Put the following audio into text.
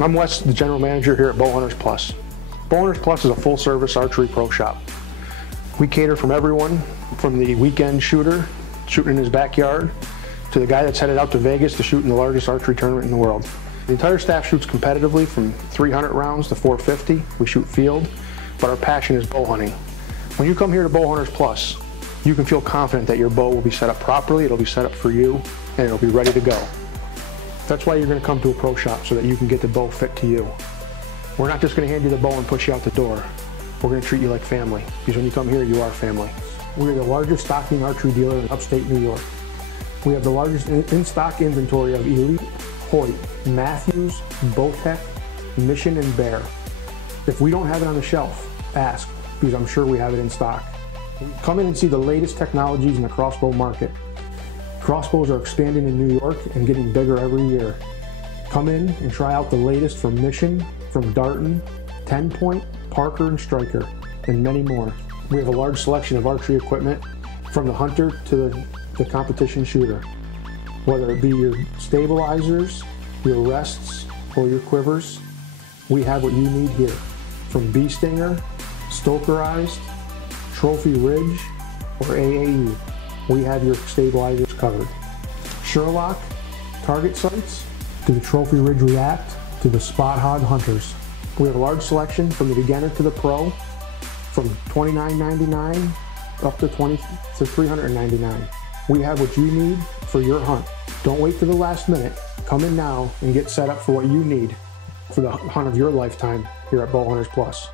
I'm Wes, the general manager here at Bowhunters Plus. Bowhunters Plus is a full-service archery pro shop. We cater from everyone from the weekend shooter shooting in his backyard to the guy that's headed out to Vegas to shoot in the largest archery tournament in the world. The entire staff shoots competitively from 300 rounds to 450. We shoot field, but our passion is bow hunting. When you come here to Bowhunters Plus, you can feel confident that your bow will be set up properly, it'll be set up for you, and it'll be ready to go. That's why you're going to come to a pro shop, so that you can get the bow fit to you. We're not just going to hand you the bow and push you out the door. We're going to treat you like family, because when you come here, you are family. We're the largest stocking archery dealer in upstate New York. We have the largest in-stock inventory of Elite, Hoyt, Matthews, Bowtech, Mission, and Bear. If we don't have it on the shelf, ask, because I'm sure we have it in stock. Come in and see the latest technologies in the crossbow market. Crossbows are expanding in New York and getting bigger every year. Come in and try out the latest from Mission, from Darton, 10-Point, Parker, and Striker, and many more. We have a large selection of archery equipment from the hunter to the competition shooter. Whether it be your stabilizers, your rests, or your quivers, we have what you need here. From Bee Stinger, Stokerized, Trophy Ridge, or AAE, we have your stabilizers covered. Sherlock, target sights, to the Trophy Ridge React, to the Spot Hog Hunters. We have a large selection from the beginner to the pro, from $29.99 up to $399. We have what you need for your hunt. Don't wait to the last minute. Come in now and get set up for what you need for the hunt of your lifetime here at Bowhunters Plus.